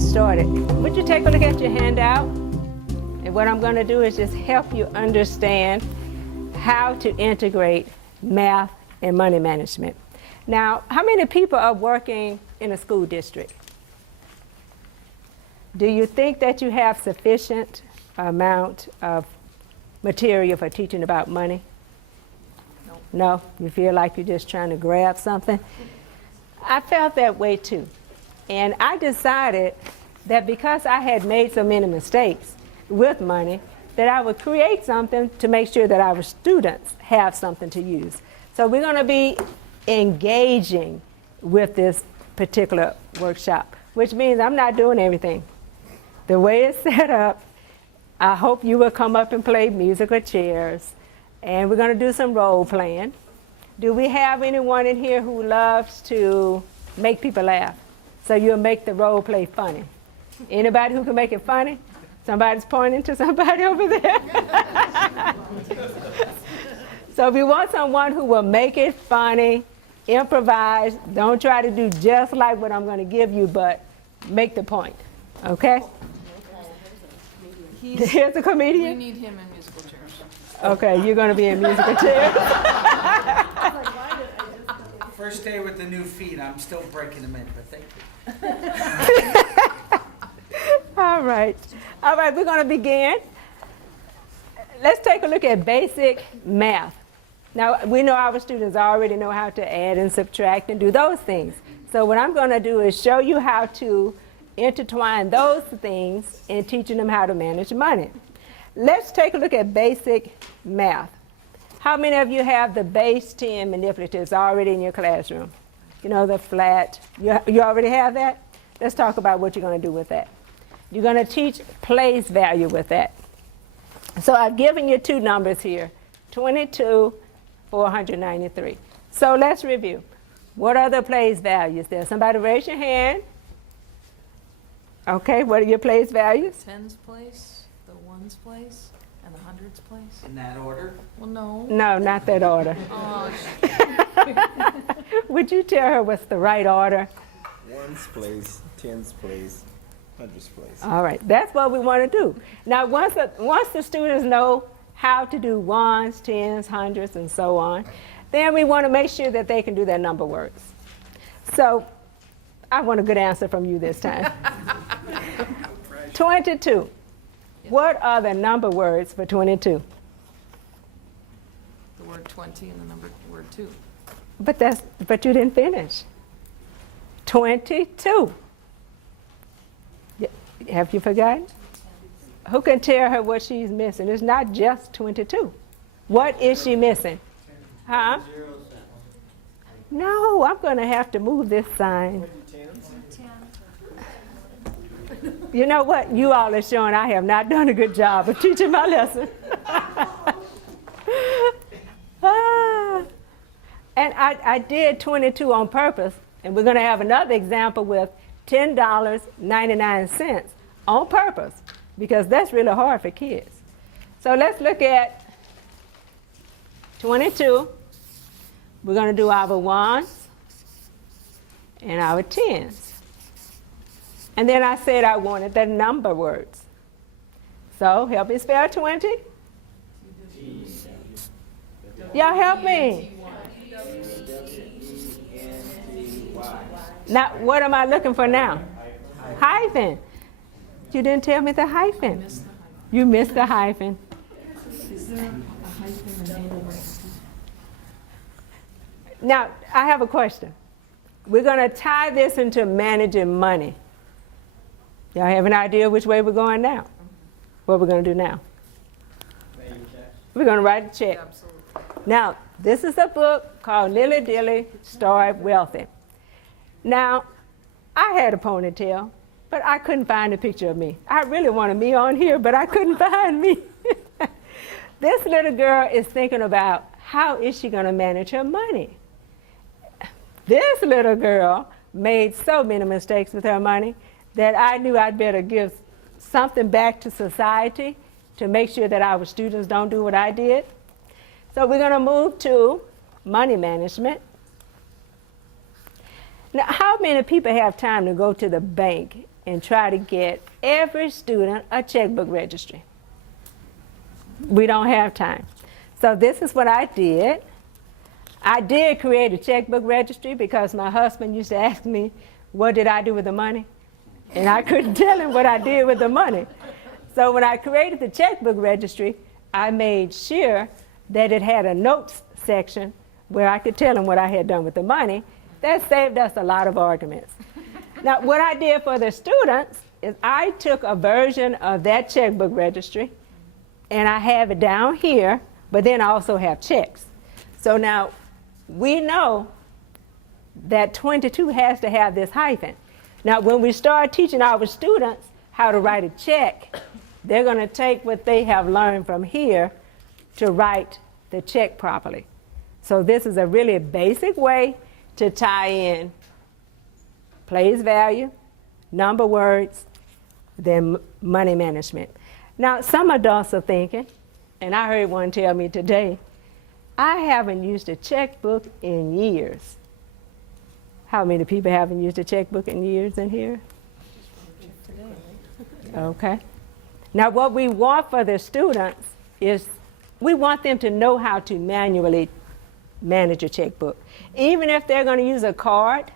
get started, would you take a look at your handout? And what I'm going to do is just help you understand how to integrate math and money management. Now, how many people are working in a school district? Do you think that you have sufficient amount of material for teaching about money? No? You feel like you're just trying to grab something? I felt that way too. And I decided that because I had made so many mistakes with money, that I would create something to make sure that our students have something to use. So we're going to be engaging with this particular workshop, which means I'm not doing everything. The way it's set up, I hope you will come up and play musical chairs, and we're going to do some role playing. Do we have anyone in here who loves to make people laugh? So you'll make the role play funny. Anybody who can make it funny? Somebody's pointing to somebody over there. So we want someone who will make it funny, improvise. Don't try to do just like what I'm going to give you, but make the point. Okay? Here's a comedian. We need him in musical chairs. Okay, you're going to be in musical chairs. First day with the new feet. I'm still breaking them in, but thank you. All right. All right, we're going to begin. Let's take a look at basic math. Now, we know our students already know how to add and subtract and do those things. So what I'm going to do is show you how to intertwine those things in teaching them how to manage money. Let's take a look at basic math. How many of you have the base 10 manipulatives already in your classroom? You know, the flat. You already have that? Let's talk about what you're going to do with that. You're going to teach place value with that. So I've given you two numbers here, 22, 493. So let's review. What are the place values there? Somebody raise your hand. Okay, what are your place values? Tens place, the ones place, and the hundreds place. In that order? Well, no. No, not that order. Oh, Would you tell her what's the right order? Ones place, tens place, hundreds place. All right, that's what we want to do. Now, once the students know how to do ones, tens, hundreds, and so on, then we want to make sure that they can do their number words. So I want a good answer from you this time. 22. What are the number words for 22? the word 20 and the number word 2. But you didn't finish. 22. Have you forgotten? Who can tell her what she's missing? It's not just 22. What is she missing? Huh? No, I'm going to have to move this sign. You know what? You all are showing I have not done a good job of teaching my lesson. And I did 22 on purpose, and we're going to have another example with $10.99 on purpose, because that's really hard for kids. So let's look at 22. We're going to do our ones and our tens. And then I said I wanted the number words. So help me spell 20. Y'all help me. Now, what am I looking for now? Hyphen. You didn't tell me the hyphen. You missed the hyphen. Now, I have a question. We're going to tie this into managing money. Y'all have an idea which way we're going now? What we're going to do now? We're going to write a check. Yeah, absolutely. Now, this is a book called Lily Dilly, Start Wealthy. Now, I had a ponytail, but I couldn't find a picture of me. I really wanted me on here, but I couldn't find me. This little girl is thinking about how is she going to manage her money. This little girl made so many mistakes with her money that I knew I'd better give something back to society to make sure that our students don't do what I did. So we're going to move to money management. Now, how many people have time to go to the bank and try to get every student a checkbook registry. We don't have time. So this is what I did. I did create a checkbook registry because my husband used to ask me, what did I do with the money? And I couldn't tell him what I did with the money. So when I created the checkbook registry, I made sure that it had a notes section where I could tell him what I had done with the money. That saved us a lot of arguments. Now, what I did for the students is I took a version of that checkbook registry and I have it down here, but then I also have checks. So now we know that 22 has to have this hyphen. Now, when we start teaching our students how to write a check, they're going to take what they have learned from here to write the check properly. So this is a really basic way to tie in place value, number words, then money management. Now, some adults are thinking, and I heard one tell me today, I haven't used a checkbook in years. How many people haven't used a checkbook in years in here? Okay. Now, what we want for the students is we want them to know how to manually manage a checkbook. Even if they're going to use a card,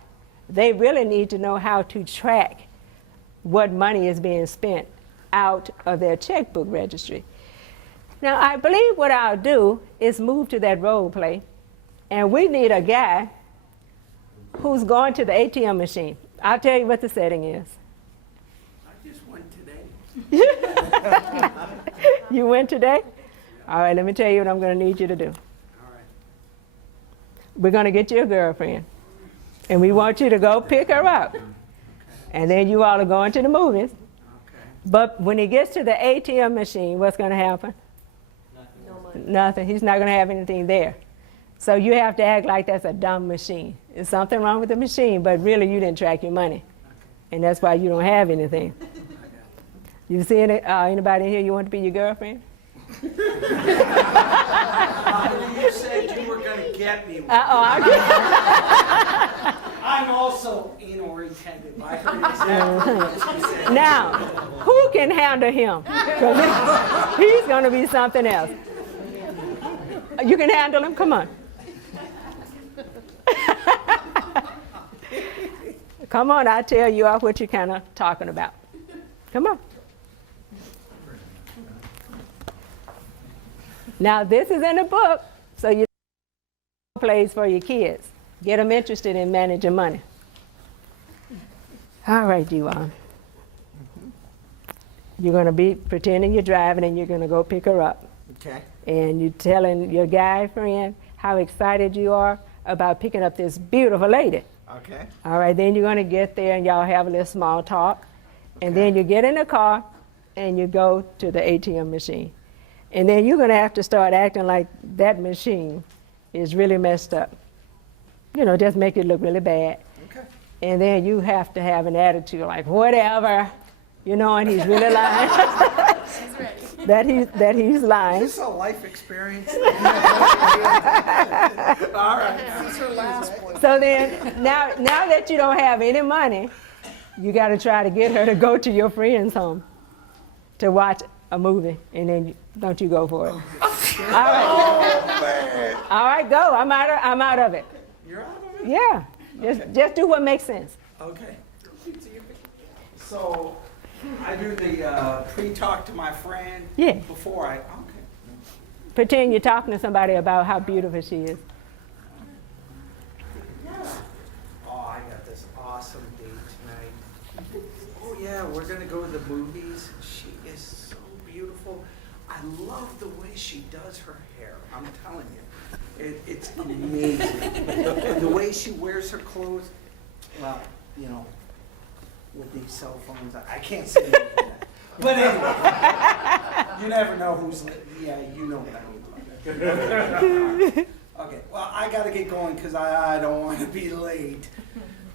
they really need to know how to track what money is being spent out of their checkbook registry. Now, I believe what I'll do is move to that role play, and we need a guy who's going to the ATM machine. I'll tell you what the setting is. I just went today. You went today? All right, let me tell you what I'm going to need you to do. All right. We're going to get you a girlfriend, and we want you to go pick her up. And then you all are going to the movies. Okay. But when he gets to the ATM machine, what's going to happen? Nothing. He's not going to have anything there. So you have to act like that's a dumb machine. There's something wrong with the machine, but really you didn't track your money. And that's why you don't have anything. You see anybody here you want to be your girlfriend? You said you were going to get me one. I'm also anal retentive. I heard exactly what you said. Now, who can handle him? 'Cause he's going to be something else. You can handle him? Come on. Come on, I'll tell you all what you're kind of talking about. Come on. Now, this is in the book, so you plays for your kids. Get them interested in managing money. All right, you all. You're going to be pretending you're driving and you're going to go pick her up. Okay. And you're telling your guy friend how excited you are about picking up this beautiful lady. Okay. All right, then you're going to get there and y'all have a little small talk. And then you get in the car and you go to the ATM machine. And then you're going to have to start acting like that machine is really messed up. You know, just make it look really bad. Okay. And then you have to have an attitude like, whatever, you know, and he's really lying. that he's lying. Is this a life experience? All right. This is her last one. So then, now that you don't have any money, you got to try to get her to go to your friend's home to watch a movie, and then don't you go for it. All right. Oh, man. All right, go. I'm out of it. You're out of it? Yeah. Just do what makes sense. Okay. So I do the pre-talk to my friend Yeah. before I. Okay. Pretend you're talking to somebody about how beautiful she is. Oh, I got this awesome date tonight. Oh yeah, we're gonna go to the movies. She is so beautiful. I love the way she does her hair. I'm telling you, it's amazing. And the way she wears her clothes. Well, you know, with these cell phones, I can't say anything. But anyway, you never know who's. Yeah, you know what I mean. Okay, well, I gotta get going because I don't want to be late.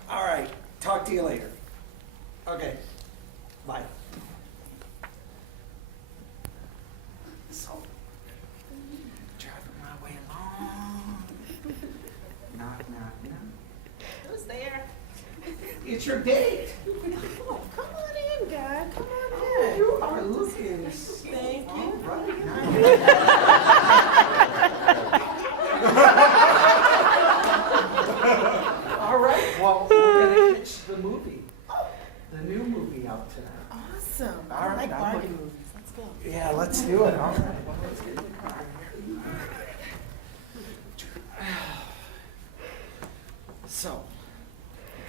All right, talk to you later. Okay, bye. So, driving my way along. Knock, knock, knock. Who's there? It's your date. Oh, come on Philippians. Thank you. All right, well, we're gonna pitch the movie, the new movie out tonight. Awesome. All I right, like I'm Barbie looking- movies. Let's go. Yeah, let's do it. All right, well, let's get in the car here. So,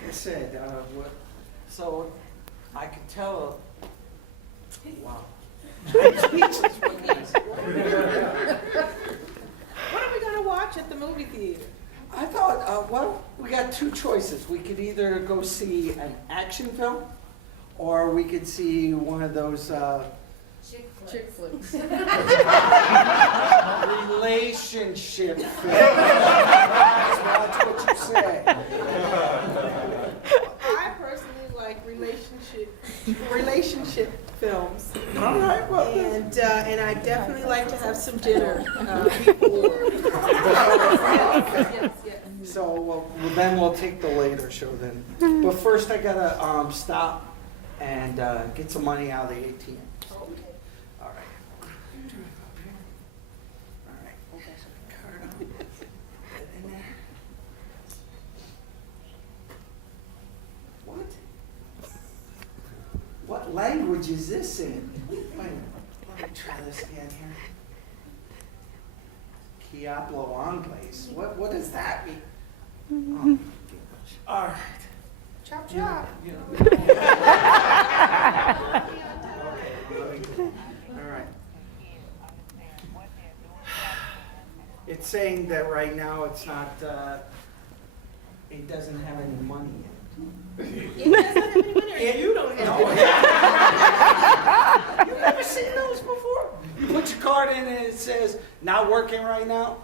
like I said, so I could tell, wow. What are we gonna watch at the movie theater? I thought, well, we got two choices. We could either go see an action film, or we could see one of those Chick flicks. relationship films. That's what you say. I personally like relationship films, All right, well, and I definitely like to have some dinner before. Yes, yes. so well, then we'll take the later show then. But first, I gotta stop and get some money out of the ATM. All right. All right. Card on. Put it in there. What? What language is this in? Wait a minute. Let me try this again here. Kiaplo Angles. What does that mean? Oh, all right. Chop chop. All right. It's saying that right now it's not, it doesn't have any money in It doesn't have any money, or it. you don't have No. it. You've never seen those before? You put your card in and it says, not working right now,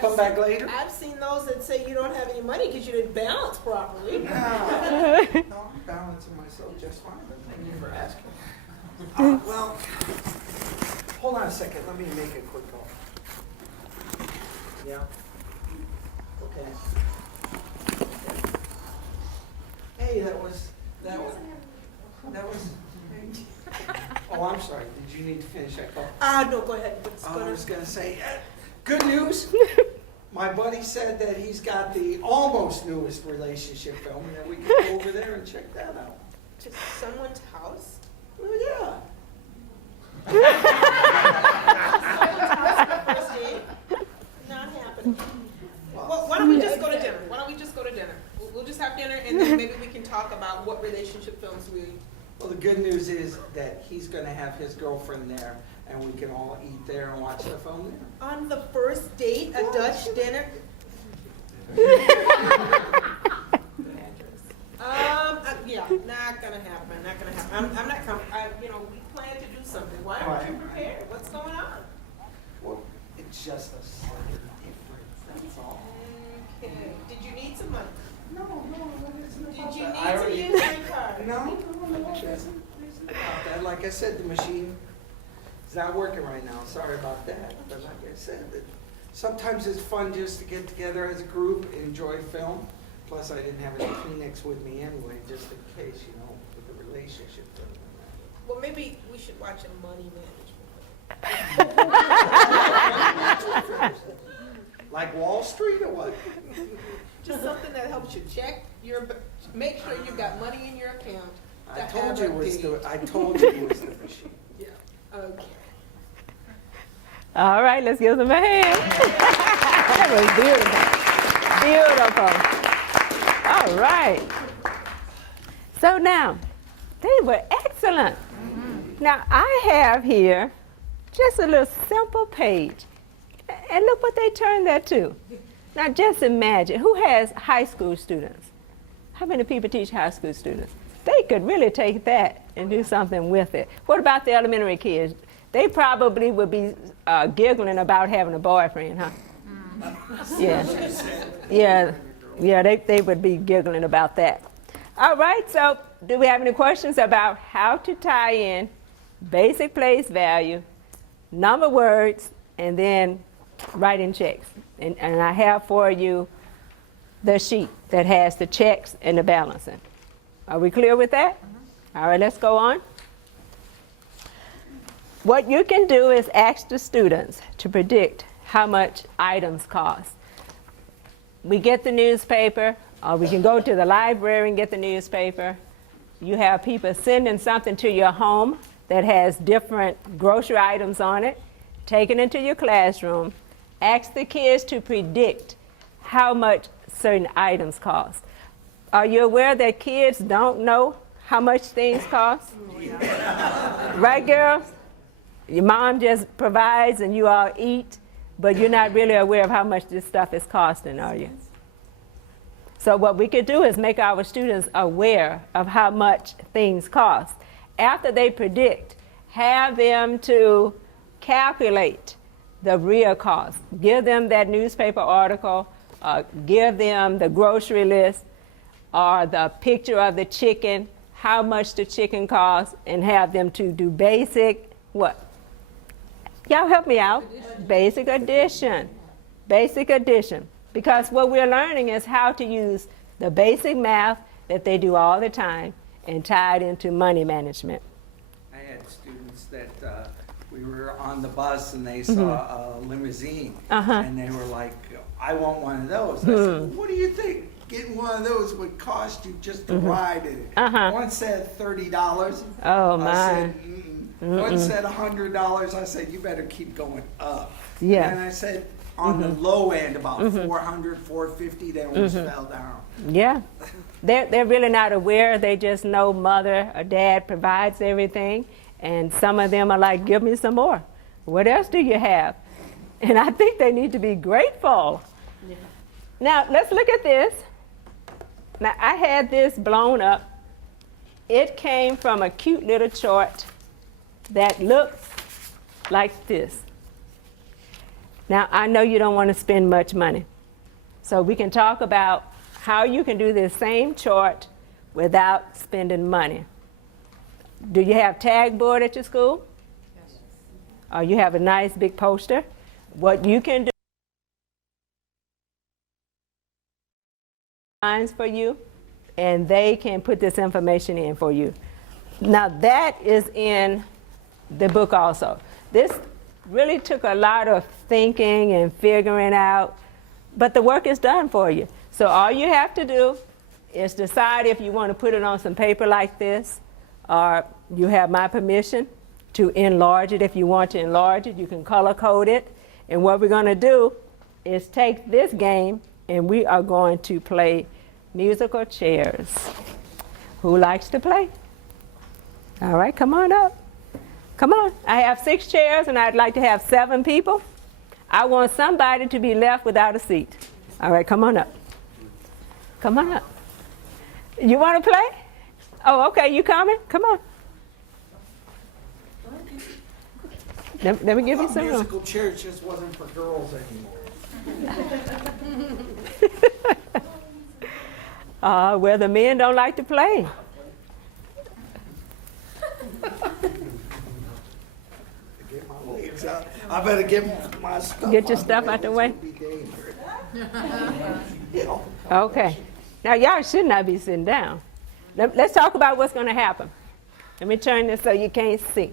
come back later? I've seen those that say you don't have any money because you didn't balance properly. No, I'm balancing myself just fine, but thank you for asking. Well, hold on a second, let me make a quick call. Yeah? Okay. Hey, that was, oh, I'm sorry, did you need to finish that call? No, go ahead. What's I gonna- was gonna say, good news. My buddy said that he's got the almost newest relationship film, and that we can go over there and check that out. To someone's house? Well, yeah. Someone's house on the first date? Not happening. Well, why don't we just go to dinner? Why don't we just go to dinner? We'll just have dinner, and then maybe we can talk about what relationship films we... Well, the good news is that he's gonna have his girlfriend there, and we can all eat there and watch the film there. On the first date, a Dutch dinner? Yeah, not gonna happen, not gonna happen. I'm not we plan to do something. Why aren't you prepared? What's going on? Well, it's just a slight difference, that's all. Okay, did you need some money? No, it's not Did about you that. need I to already- use my card? No, it isn't about that. Like I said, the machine is not working right now. Sorry about that. But like I said, sometimes it's fun just to get together as a group, enjoy film. Plus, I didn't have any Kleenex with me anyway, just in case, with the relationship thing. Well, maybe we should watch a money management. Like Wall Street or what? Just something that helps you make sure you've got money in your account. I to told have you a it was date. I told you it was the machine. Yeah, okay. All right, let's give them a hand. That was beautiful. Beautiful. All right. So now, they were excellent. Now, I have here just a little simple page. And look what they turned that to. Now, just imagine, who has high school students? How many people teach high school students? They could really take that and do something with it. What about the elementary kids? They probably would be giggling about having a boyfriend, huh? Yeah. Yeah, they would be giggling about that. All right, so do we have any questions about how to tie in basic place value, number words, and then writing checks? And I have for you the sheet that has the checks and the balancing. Are we clear with that? All right, let's go on. What you can do is ask the students to predict how much items cost. We get the newspaper, or we can go to the library and get the newspaper. You have people sending something to your home that has different grocery items on it, take it into your classroom, ask the kids to predict how much certain items cost. Are you aware that kids don't know how much things cost? Right, girls? Your mom just provides and you all eat, but you're not really aware of how much this stuff is costing, are you? So what we could do is make our students aware of how much things cost. After they predict, have them to calculate the real cost. Give them that newspaper article, give them the grocery list, or the picture of the chicken, how much the chicken costs, and have them to do basic, what? Y'all help me out. Basic addition. Basic addition. Because what we're learning is how to use the basic math that they do all the time and tie it into money management. I had students that we were on the bus and they saw a limousine and they were like, I want one of those. I said, well, what do you think? Getting one of those would cost you just to ride in it. One said $30. Oh, my. I said, One said $100. I said, you better keep going up. Yeah. And I said, on the low end, about $400, $450, they almost fell down. Yeah. They're really not aware. They just know mother or dad provides everything. And some of them are like, give me some more. What else do you have? And I think they need to be grateful. Yeah. Now, let's look at this. Now, I had this blown up. It came from a cute little chart that looks like this. Now, I know you don't want to spend much money. So we can talk about how you can do this same chart without spending money. Do you have tag board at your school? Yes. Or you have a nice big poster? What you can do for you, and they can put this information in for you. Now that is in the book also. This really took a lot of thinking and figuring out, but the work is done for you. So all you have to do is decide if you want to put it on some paper like this, or you have my permission to enlarge it. If you want to enlarge it, you can color code it. And what we're going to do is take this game and we are going to play musical chairs. Who likes to play? All right, come on up. Come on. I have 6 chairs and I'd like to have 7 people. I want somebody to be left without a seat. All right, come on up. Come on up. You want to play? Oh, okay, you coming? Come on. Let me give you some room. Musical chairs just wasn't for girls anymore. Well, the men don't like to play. Get my legs out. I better get my stuff. Get your stuff out the way. Yeah. Okay. Now, y'all should not be sitting down. Let's talk about what's going to happen. Let me turn this so you can't see.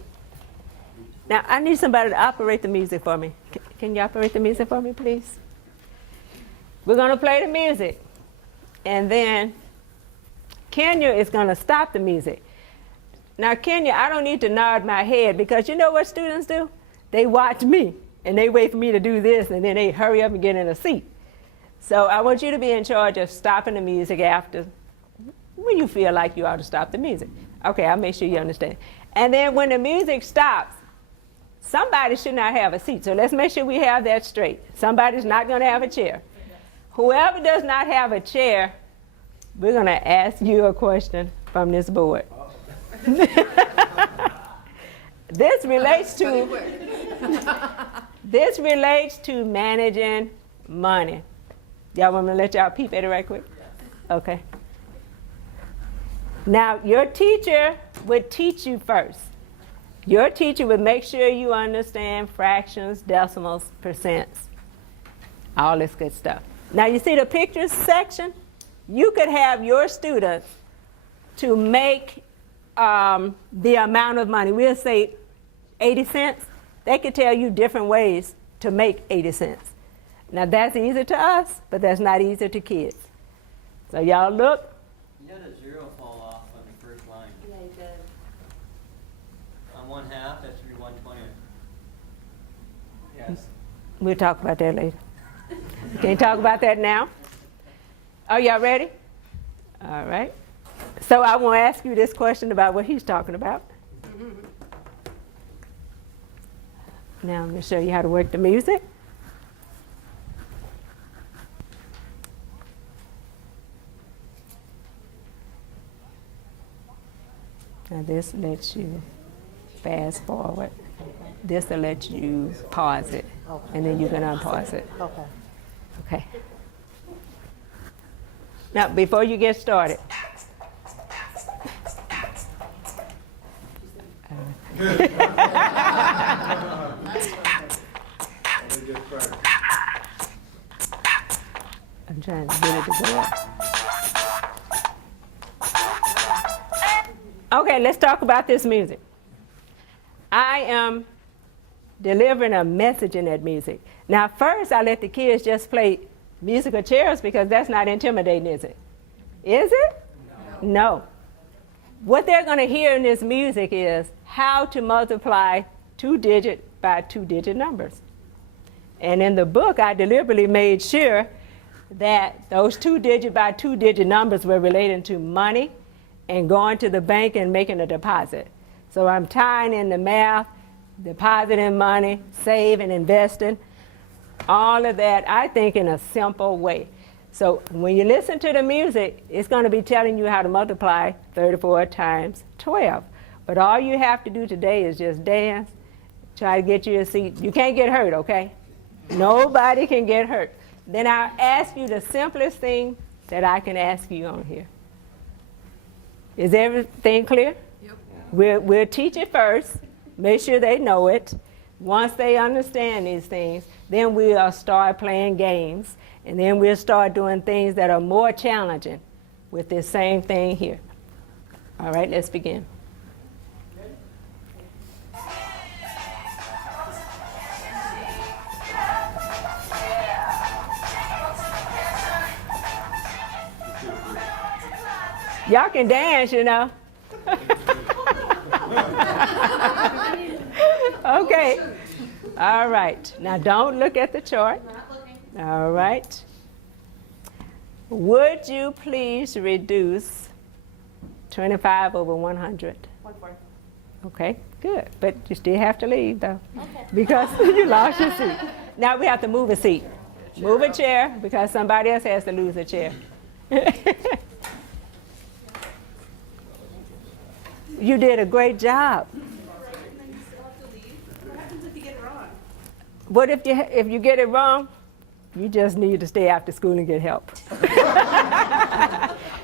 Now, I need somebody to operate the music for me. Can you operate the music for me, please? We're going to play the music. And then Kenya is going to stop the music. Now, Kenya, I don't need to nod my head because you know what students do? They watch me, and they wait for me to do this, and then they hurry up and get in a seat. So I want you to be in charge of stopping the music after when you feel like you ought to stop the music. Okay, I'll make sure you understand. And then when the music stops, somebody should not have a seat. So let's make sure we have that straight. Somebody's not going to have a chair. Whoever does not have a chair, we're going to ask you a question from this board. This relates to managing money. Y'all want me to let y'all peep at it right quick? Okay. Now, your teacher would teach you first. Your teacher would make sure you understand fractions, decimals, percents, all this good stuff. Now, you see the pictures section? You could have your students to make the amount of money. We'll say 80 cents, they could tell you different ways to make 80 cents. Now that's easy to us, but that's not easy to kids. So y'all look. You had a zero fall off on the first line. Yeah, you did. On 1/2, that should be 1/20. Yes. We'll talk about that later. Can you talk about that now? Are y'all ready? All right. So I want to ask you this question about what he's talking about. Now I'm going to show you how to work the music. Now this lets you fast forward. This will let you pause it, and then you can unpause it. Okay. Okay. Now, before you get started, I'm trying to get it to go up. Okay, let's talk about this music. I am delivering a message in that music. Now, first, I let the kids just play musical chairs because that's not intimidating, is it? Is it? No. What they're going to hear in this music is how to multiply 2-digit by 2-digit numbers. And in the book, I deliberately made sure that those 2-digit by 2-digit numbers were related to money and going to the bank and making a deposit. So I'm tying in the math, depositing money, saving, investing, all of that, I think, in a simple way. So when you listen to the music, it's going to be telling you how to multiply 34 times 12. But all you have to do today is just dance, try to get you a seat. You can't get hurt, okay? Nobody can get hurt. Then I'll ask you the simplest thing that I can ask you on here. Is everything clear? Yep. We'll teach it first, make sure they know it. Once they understand these things, then we'll start playing games, and then we'll start doing things that are more challenging with this same thing here. All right, let's begin. Y'all can dance, you know. Okay. All right. Now don't look at the chart. All right. Would you please reduce 25 over 100? 1/4. Okay, good. But you still have to leave, though. Okay. Because you lost your seat. Now we have to move a seat. Move a chair because somebody else has to lose a chair. You did a great job. What happens if you get it wrong? What if you get it wrong? You just need to stay after school and get help.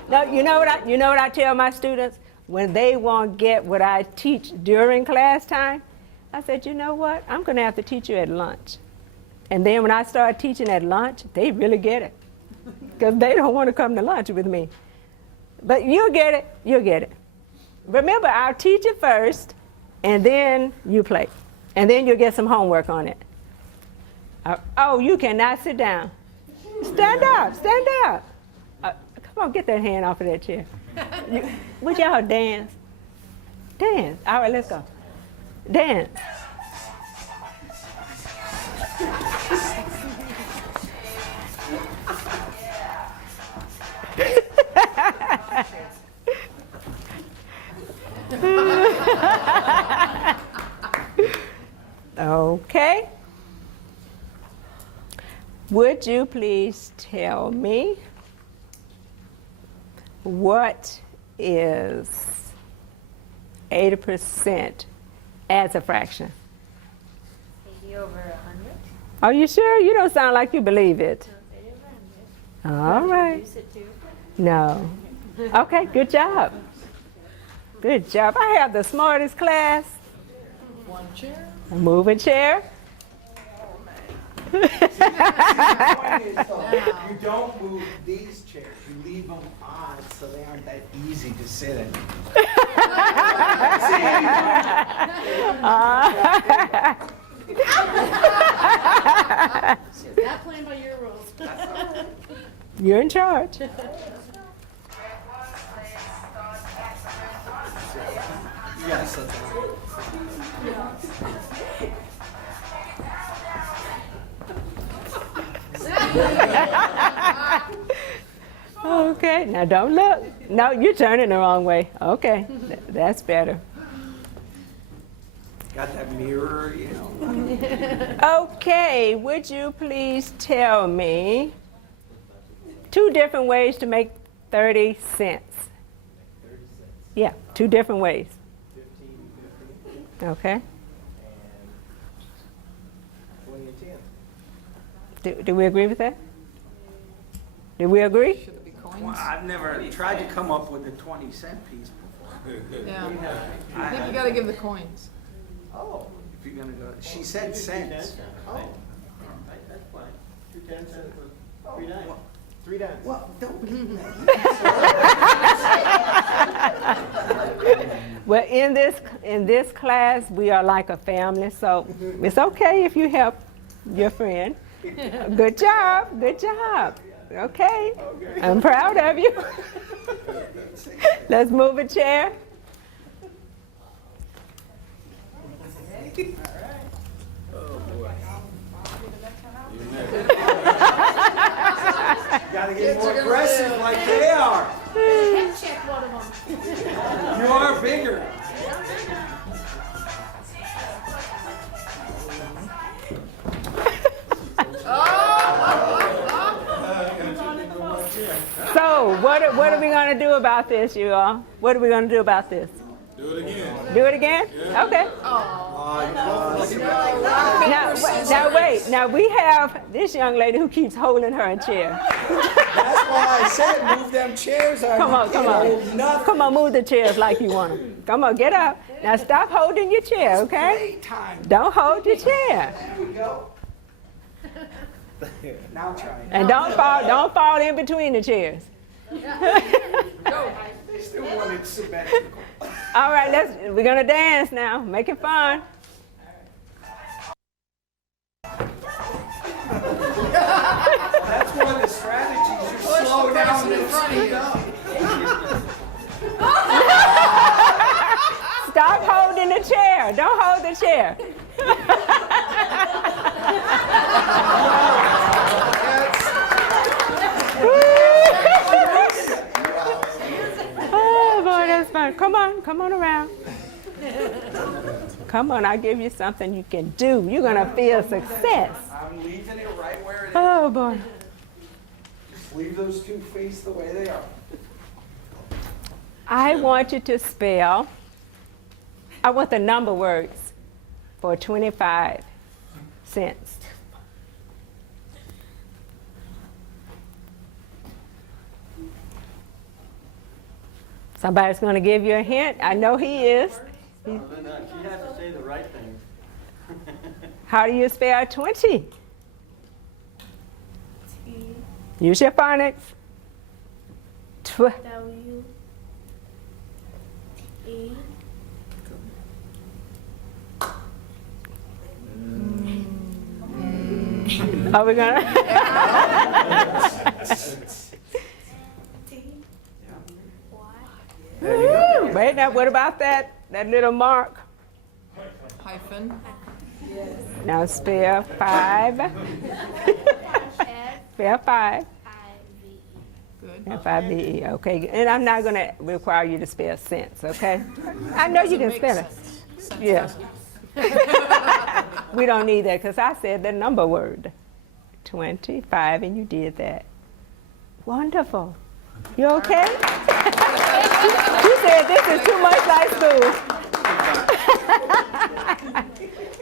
No, you know what I tell my students when they won't get what I teach during class time? I said, you know what? I'm going to have to teach you at lunch. And then when I start teaching at lunch, they really get it because they don't want to come to lunch with me. But you'll get it. You'll get it. Remember, I'll teach it first, and then you play. And then you'll get some homework on it. Oh, you cannot sit down. Stand up, stand up. Come on, get that hand off of that chair. Would y'all dance? Dance. All right, let's go. Dance. Okay. Would you please tell me what is 80% as a fraction? 80 over 100. Are you sure? You don't sound like you believe it. No, 80 over 100. All right. Reduce it to? No. Okay, good job. Good job. I have the smartest class. One chair. Move a chair. The point is, though, you don't move these chairs. You leave them on so they aren't that easy to sit in. See, Not playing by your rules. You're in charge. Yes, that's Okay, now don't look. No, you're turning the wrong way. Okay, that's better. got that mirror, you know. Okay, would you please tell me 2 different ways to make 30 cents? Yeah, 2 different ways. 15, Okay. and 20 and 10. Do we agree with that? Do we agree? Should it be Well, coins? I've never tried to come up with a 20-cent piece before. Yeah. I think you gotta give the coins. Oh. If you're gonna go, she said cents. Right, that's fine. 2 10 cents, 3 dimes. 3 dimes. Well, don't give that. Well, in this class, we are like a family, so it's okay if you help your friend. Good job, good job. Okay, I'm proud of you. Let's move a chair. Gotta get more aggressive like they are. Check one of them. You are bigger. So, what are we going to do about this, you all? What are we going to do about this? Do it again. Do it again? Okay. Now wait. Now we have this young lady who keeps holding her chair. That's why I said move them chairs. Come on, come on. Come on, move the chairs like you want them. Come on, get up. Now stop holding your chair, okay? Time. Don't hold your chair. There we go. Now try. And don't fall in between the chairs. They still want it symmetrical. All right, we're gonna dance now. Make it fun. That's one of the strategies. You slow down and speed up. Stop holding the chair. Don't hold the chair. Oh boy, that's fun. Come on around. Come on, I'll give you something you can do. You're gonna feel success. I'm leaving it right where it is. Oh boy. Just leave those 2 feet the way they are. I want you to spell, I want the number words for 25 cents. Somebody's going to give you a hint. I know he is. No, she has to say the right thing. How do you spell 20? T Use your phonics. W E Are we going to? T Y Wait, now what about that little mark? Hyphen. Now spell 5. F Spell 5. I V E. Good. F-I-B-E, okay. And I'm not going to require you to spell cents, okay? I know you can spell it. Yeah. We don't need that because I said the number word. 25, and you did that. Wonderful. You okay? You said this is too much like school.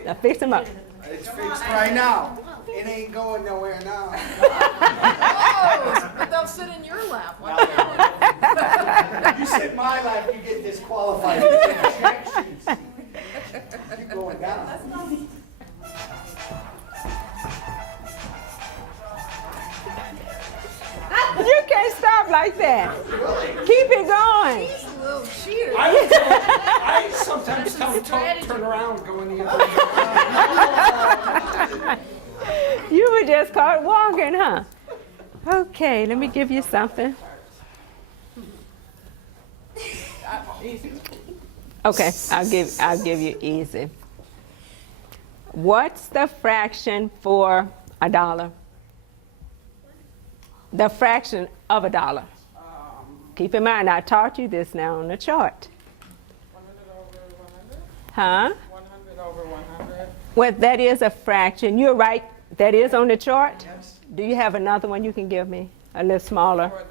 Now fix them up. It's fixed right now. It ain't going nowhere now. Oh, but they'll sit in your lap. Why not? You sit in my lap, you get disqualified. Objections. Keep going down. You can't stop like that. Keep it going. He's a little cheater. I sometimes tell them, Strategy. turn around, go in the other direction. You were just caught walking, huh? Okay, let me give you something. Okay, I'll give you easy. What's the fraction for $1? The fraction of $1. Keep in mind, I taught you this now on the chart. 100 over 100? Huh? 100 over 100. Well, that is a fraction. You're right. That is on the chart. Do you have another one you can give me? A little smaller. For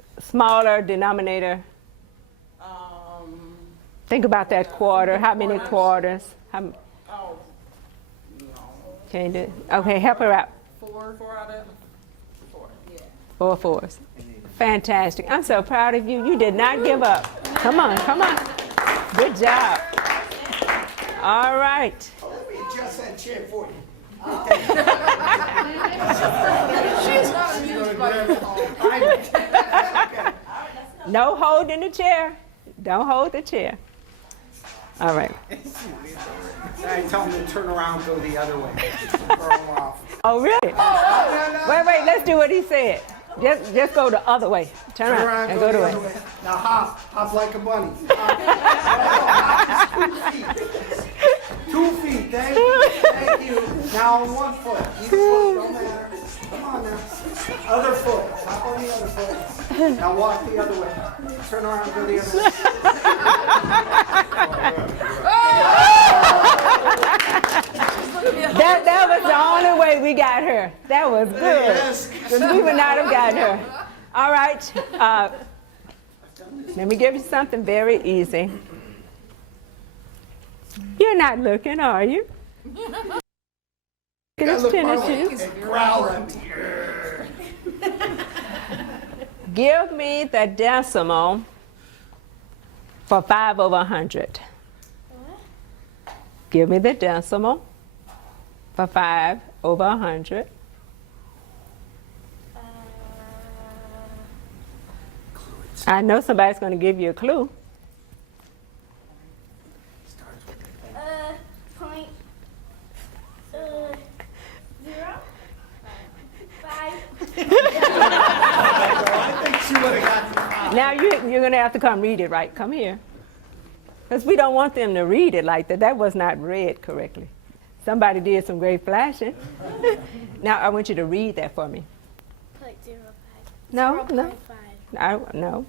$1. Smaller denominator. Think about that quarter. How many quarters? Oh, no. Can you do it? Okay, help her out. 4 out of 4. Yeah. 4 fours. Fantastic. I'm so proud of you. You did not give up. Come on, come on. Good job. All right. Let me adjust that chair for you. She's not amused by it. No holding the chair. Don't hold the chair. All right. I tell them to turn around, go the other way. Throw them off. Oh, really? Wait, let's do what he said. Just go the other way. Turn around and go the way. Now hop like a bunny. 2 feet. Thank you. Now on 1 foot. Each foot, don't matter. Come on now. Other foot. Hop on the other foot. Now walk the other way. Turn around, go the other way. That was the only way we got her. That was good. Yes. 'Cause we would not have gotten her. All right. Let me give you something very easy. You're not looking, are you? Look at his tennis shoes. Growling. Give me the decimal for 5 over 100. Give me the decimal for 5 over 100. I know somebody's going to give you a clue. Point. 0. 5. I think she would have got the Now you're going to have to come read it right. Come here. Because we don't want them to read it like that. That was not read correctly. Somebody did some great flashing. Now I want you to read that for me. 0.05. No, no. 0.5. No.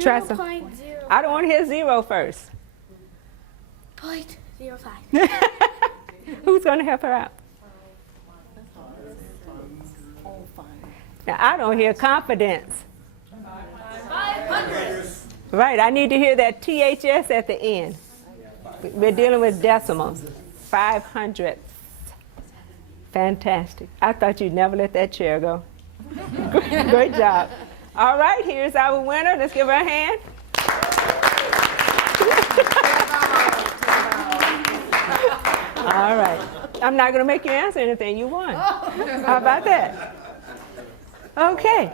Try some. 0.05. I don't want to hear 0 first. 0.05. Who's going to help her out? Now I don't hear confidence. 500. Right, I need to hear that THS at the end. We're dealing with decimals. 500. Fantastic. I thought you'd never let that chair go. Great job. All right, here's our winner. Let's give her a hand. All right. I'm not going to make you answer anything. You won. How about that? Okay.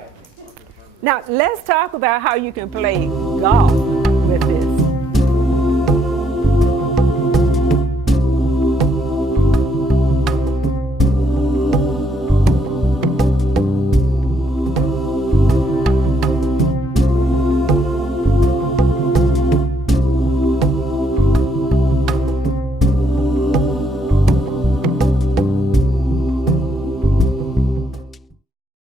Now, let's talk about how you can play golf.